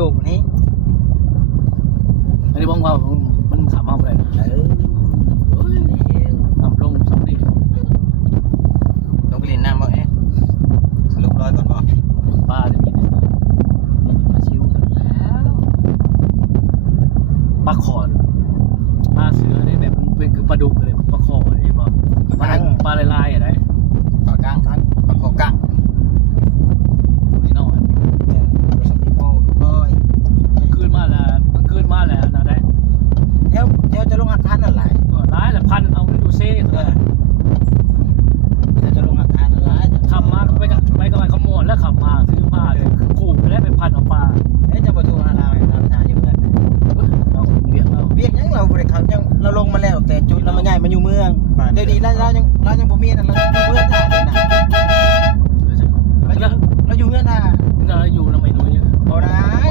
โยกนี่อันนี้ผมว่ามันขำมากเลยน้ำลงสองดิ ลงไปเล่นน้ำบ่สรุปรอยก่อนบ่ ปลาจะมีแต่ปลาชิวกันแล้วปลาขอนปลาเสือเนี่ยแบบเป็นคือปลาดุกเลยปลาคอเนี่ยบอกปลาลายๆอะไร ปลากลางครับปลาคอกลาง นี่นอน มันขึ้นมาแล้วนะได้ เดี๋ยวจะลงอาคารอะไร ร้ายละพันเอามันอยู่เซ่ตัว จะลงอาคารอะไร ขับมาไปกับมันขโมยแล้วขับมาซื้อผ้าคือขู่ไปแล้วไปพันเอาปลา จะประตูอาเราทำทางอยู่เงิน เราเรียกเรา เวียกยังเราบริเขายังเราลงมาแล้วแต่จุดเรามาใหญ่มาอยู่เมืองเดี๋ยวนี้เรายังบ่มีนะเราอยู่เมืองท่าเลยนะเราอยู่เมืองท่า เราอยู่เราไม่รู้ยัง บ่ได้